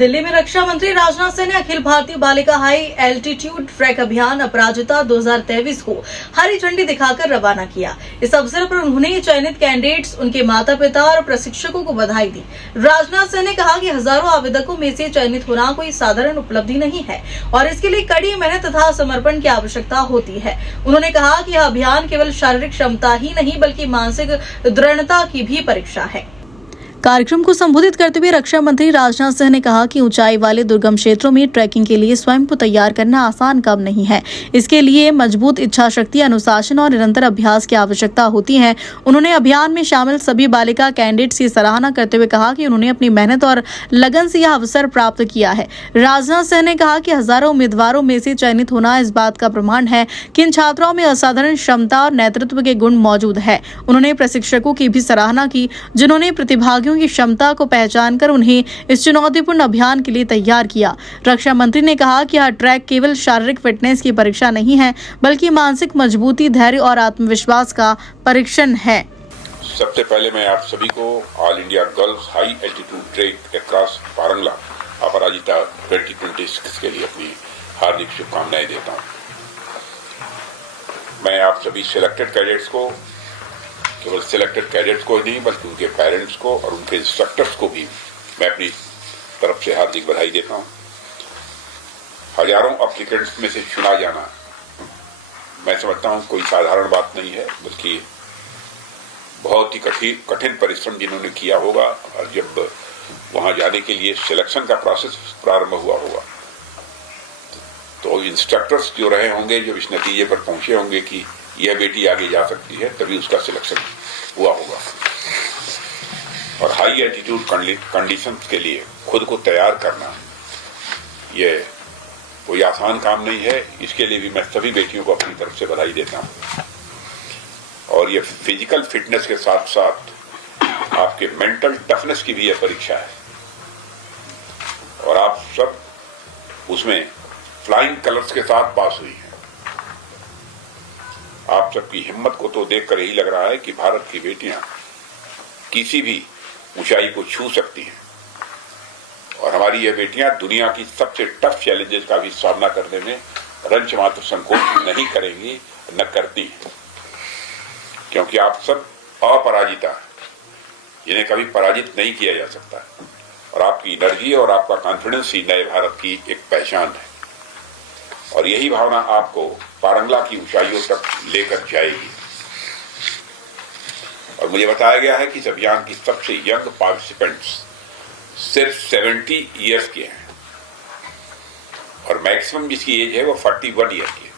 दिल्ली में रक्षा मंत्री राजनाथ सिंह ने अखिल भारतीय बालिका हाई एल्टीट्यूड ट्रैक अभियान अपराजिता 2023 को हरी झंडी दिखाकर रवाना किया। इस अवसर पर उन्होंने चयनित कैंडिडेट्स, उनके माता पिता और प्रशिक्षकों को बधाई दी। राजनाथ सिंह ने कहा कि हजारों आवेदकों में से चयनित होना कोई साधारण उपलब्धि नहीं है और इसके लिए कड़ी मेहनत तथा समर्पण की आवश्यकता होती है। उन्होंने कहा कि यह अभियान केवल शारीरिक क्षमता ही नहीं बल्कि मानसिक दृढ़ता की भी परीक्षा है। कार्यक्रम को संबोधित करते हुए रक्षा मंत्री राजनाथ सिंह ने कहा कि ऊंचाई वाले दुर्गम क्षेत्रों में ट्रैकिंग के लिए स्वयं को तैयार करना आसान काम नहीं है। इसके लिए मजबूत इच्छा शक्ति, अनुशासन और निरंतर अभ्यास की आवश्यकता होती है। उन्होंने अभियान में शामिल सभी बालिका कैंडिडेट्स की सराहना करते हुए कहा कि उन्होंने अपनी मेहनत और लगन से यह अवसर प्राप्त किया है। राजनाथ सिंह ने कहा कि हजारों उम्मीदवारों में से चयनित होना इस बात का प्रमाण है कि इन छात्राओं में असाधारण क्षमता और नेतृत्व के गुण मौजूद है। उन्होंने प्रशिक्षकों की भी सराहना की, जिन्होंने प्रतिभागियों की क्षमता को पहचानकर उन्हें इस चुनौतीपूर्ण अभियान के लिए तैयार किया। रक्षा मंत्री ने कहा कि यह ट्रैक केवल शारीरिक फिटनेस की परीक्षा नहीं है बल्कि मानसिक मजबूती, धैर्य और आत्मविश्वास का परीक्षण है। सबसे पहले मैं आप सभी को all India girls high altitude trek across Parang La Aparajita 2026 के लिए अपनी हार्दिक शुभकामनाएं देता हूं। मैं आप सभी सिलेक्टेड कैडेट्स को, केवल सिलेक्टेड कैडेट्स को ही नहीं बल्कि उनके पेरेंट्स को और उनके इंस्ट्रक्टर्स को भी मैं अपनी तरफ से हार्दिक बधाई देता हूं। हजारों एप्लीकेंट्स में से चुना जाना मैं समझता हूं कोई साधारण बात नहीं है, बल्कि बहुत ही कठिन परिश्रम जिन्होंने किया होगा और जब वहां जाने के लिए सिलेक्शन का प्रोसेस प्रारंभ हुआ होगा तो इंस्ट्रक्टर्स जो रहे होंगे, जब इस नतीजे पर पहुंचे होंगे कि यह बेटी आगे जा सकती है, तभी उसका सिलेक्शन हुआ होगा। और हाई एल्टीट्यूड कंडीशंस के लिए खुद को तैयार करना यह कोई आसान काम नहीं है। इसके लिए भी मैं सभी बेटियों को अपनी तरफ से बधाई देता हूं। और ये फिजिकल फिटनेस के साथ साथ आपके मेंटल टफनेस की भी यह परीक्षा है और आप सब उसमें फ्लाइंग कलर्स के साथ पास हुई हैं। आप सबकी हिम्मत को तो देखकर यही लग रहा है कि भारत की बेटियां किसी भी ऊंचाई को छू सकती हैं और हमारी ये बेटियां दुनिया की सबसे टफ चैलेंजेस का भी सामना करने में रंच मात्र संकोच नहीं करेंगी, न करती हैं, क्योंकि आप सब अपराजिता हैं, जिन्हें कभी पराजित नहीं किया जा सकता और आपकी एनर्जी और आपका कॉन्फिडेंस ही नए भारत की एक पहचान है और यही भावना आपको पारंगला की ऊंचाइयों तक लेकर जाएगी। और मुझे बताया गया है कि इस अभियान की सबसे यंग पार्टिसिपेंट्स सिर्फ 70 इयर्स के हैं और मैक्सिमम जिसकी एज है वो 41 ईयर की है।